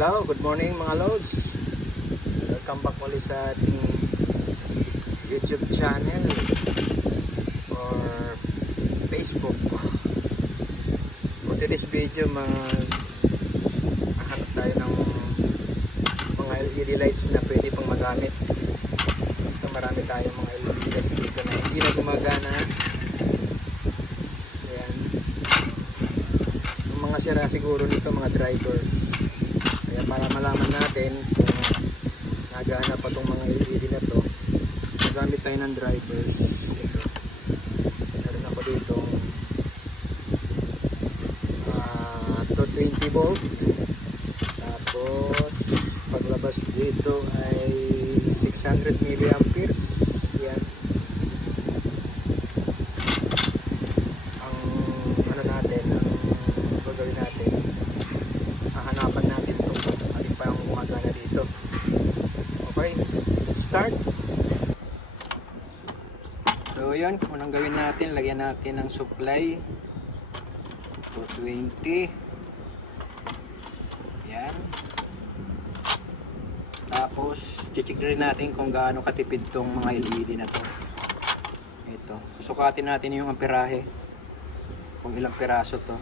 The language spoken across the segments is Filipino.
Hello, good morning mga lods. Welcome back ulit sa ating YouTube channel or Facebook. For today's video, maghahanap tayo ng mga LED lights na pwede pang magamit. So, marami tayong mga LED lights dito na hindi na gumagana. Ayan. Yung mga sira siguro nito, mga driver. Kaya para malaman natin kung nagana pa itong mga LED na to, magamit tayo ng driver. Ito. Meron ako dito 220 volt. Tapos paglabas dito ay 600 milliamperes. Yan. Ang ano natin, ang gagawin natin, hahanapan natin ito alin pa yung gumagana dito. Okay, let's start. So yun, unang gawin natin, lagyan natin ng supply 220. Yan. Tapos check rin natin kung gaano katipid tong mga LED na to. Ito, susukatin natin yung amperahe, kung ilang piraso to,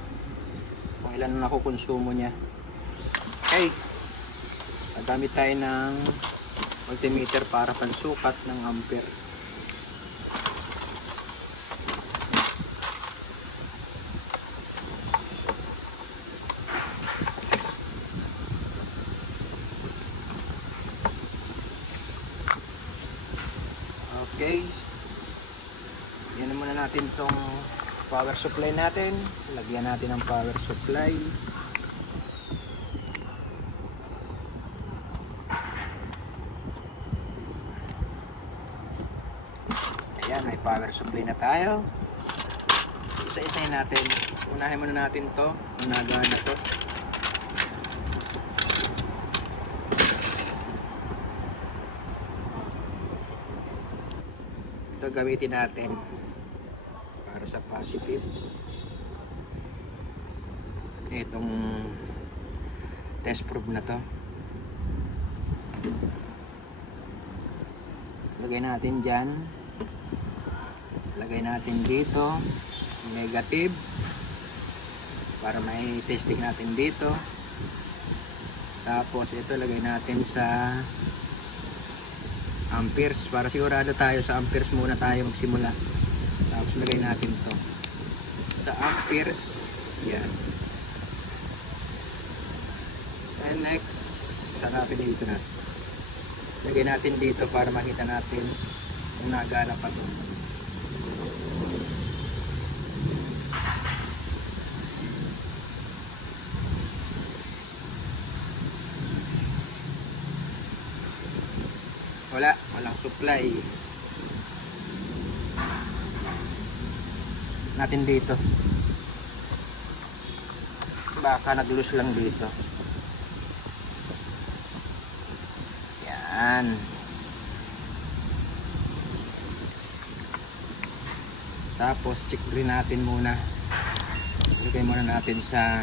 kung ilan na nakukonsumo niya. Okay, gagamit tayo ng multimeter para pansukat ng ampere. Okay, yan muna natin tong power supply natin. Lagyan natin ng power supply. Ayan, may power supply na tayo. Isa-isayin natin. Unahin muna natin to. Unagaan na to. Ito gamitin natin para sa positive. Itong test probe na to. Lagay natin dyan. Lagay natin dito negative para may testing natin dito. Tapos ito lagay natin sa amperes para sigurado tayo. Sa amperes muna tayo magsimula. Tapos lagay natin to sa amperes. Yan. And next, hanapin dito na. Lagay natin dito para makita natin kung nagana pa to. Walang supply natin dito. Baka nag-loose lang dito. Yan. Tapos check rin natin muna. Ilagay muna natin sa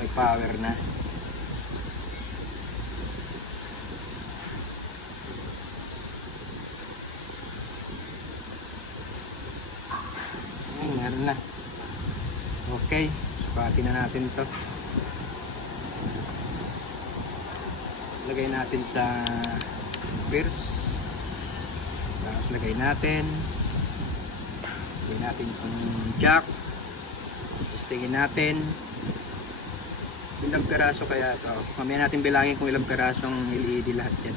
may power na. Meron na. Okay, sukatin na natin to. Lagay natin sa amperes. Tapos lagay natin itong jack. Testingin natin ilang peraso kaya ito. Mamaya natin bilangin kung ilang perasong LED lahat yan.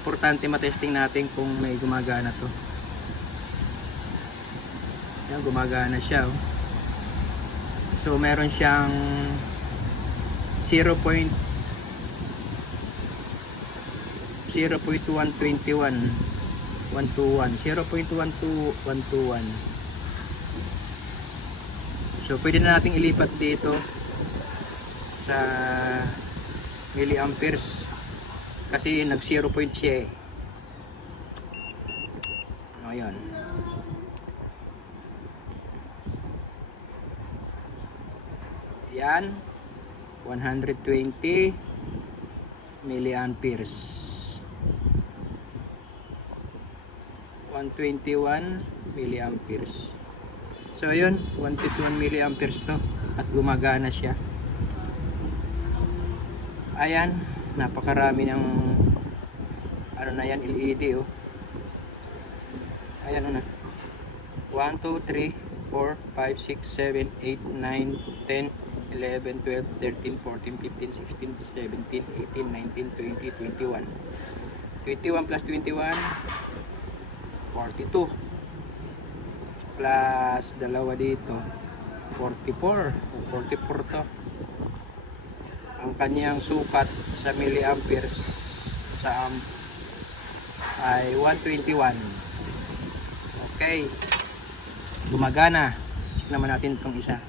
Importante matesting natin kung may gumagana to. Yan, gumagana siya. Oh. So meron siyang 0.121 0.121. So pwede na nating ilipat dito sa milliamperes kasi nag 0 point siya eh. Ayan. Yan. 120 milliamperes. 121 milliamperes. So yun, 121 milliamperes to at gumagana siya. Ayan, napakarami ng ano na yan, LED oh. Ayan na. 1, 2, 3, 4, 5, 6, 7, 8, 9, 10, 11, 12, 13, 14, 15, 16, 17, 18, 19, 20, 21. 21 plus 21, 42. Plus dalawa dito, 44. 44 to. Ang kanyang sukat sa milliamperes sa amp ay 121. Okay. Gumagana. Check naman natin itong isa.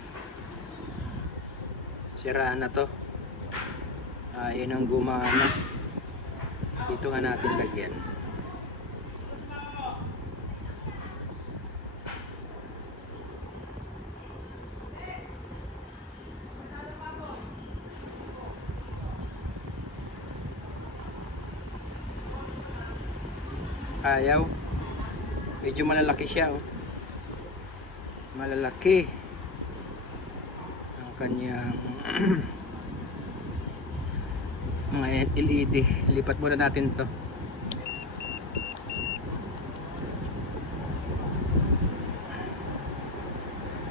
Siraan na to. Yun ang gumana. Dito nga natin lagyan. Ayaw. Medyo malalaki siya oh. Malalaki ang kanyang mga LED. Lipat muna natin to.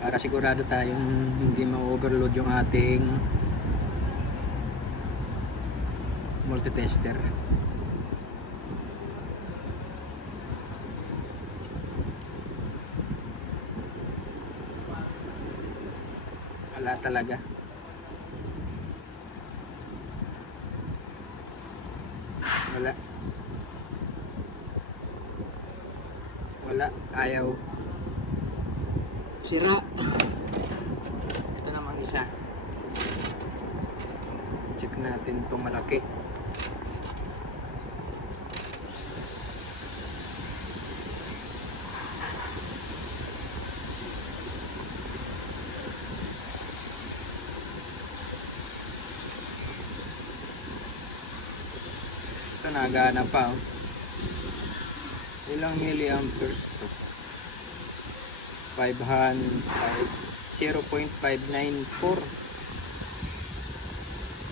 Para sigurado tayong hindi ma-overload yung ating multitester. Wala talaga. Wala. Wala. Ayaw. Sira. Ito namang isa. Check natin itong malaki. Ito nagana pa oh. Ilang milliamperes to? 0.594.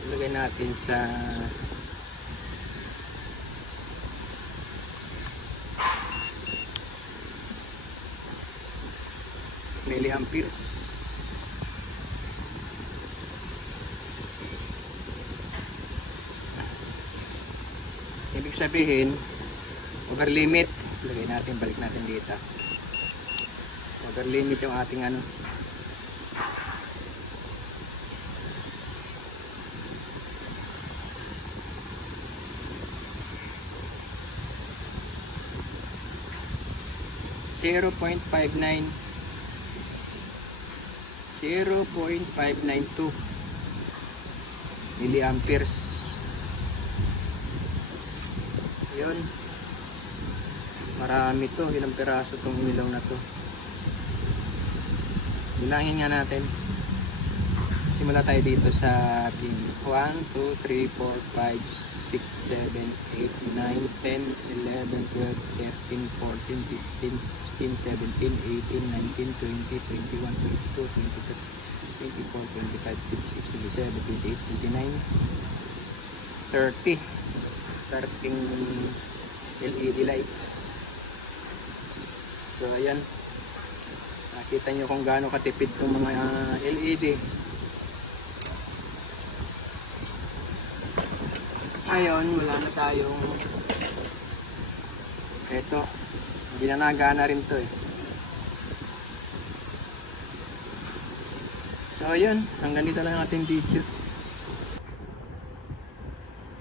Ilagay natin sa milliamperes. Ibig sabihin over limit. Lagay natin, balik natin dito. Over limit yung ating ano. .592 milliamperes. Yun. Marami to. Ilang piraso tong ilaw na to. Bilangin nga natin. Simula tayo dito sa ating 1, 2, 3, 4, 5, 6, 7, 8, 9, 10, 11, 12, 13, 14, 15, 16, 17, 18, 19, 20, 21, 22, 23, 24, 25, 26, 27, 28, 29, 30. 13 LED lights. So ayan, nakita nyo kung gaano katipid itong mga LED. Ayun, wala na tayong eto, hindi na nagana rin to eh. So ayun, hanggang dito lang ating video.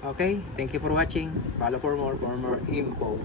Okay, thank you for watching. Follow for more info.